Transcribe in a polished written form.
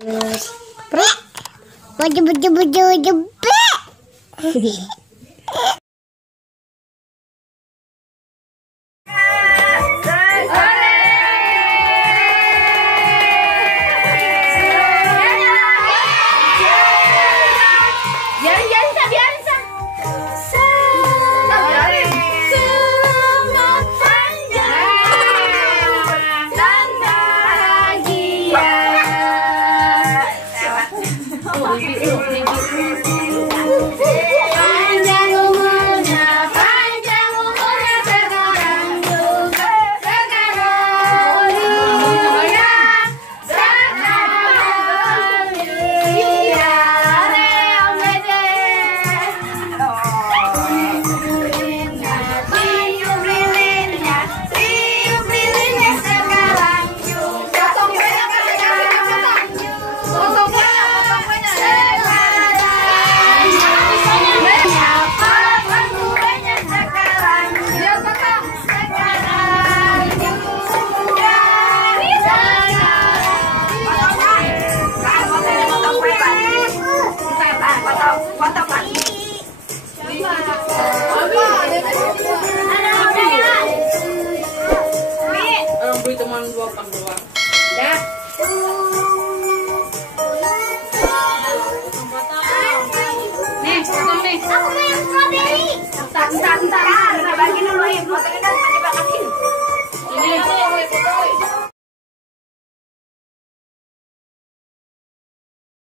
Baju. Teman dua doang. Ya. Nih, potong nih. Aku mau yang strawberry. Bentar. Bagi dulu ya. Potongnya kan masih bakatin. Ini.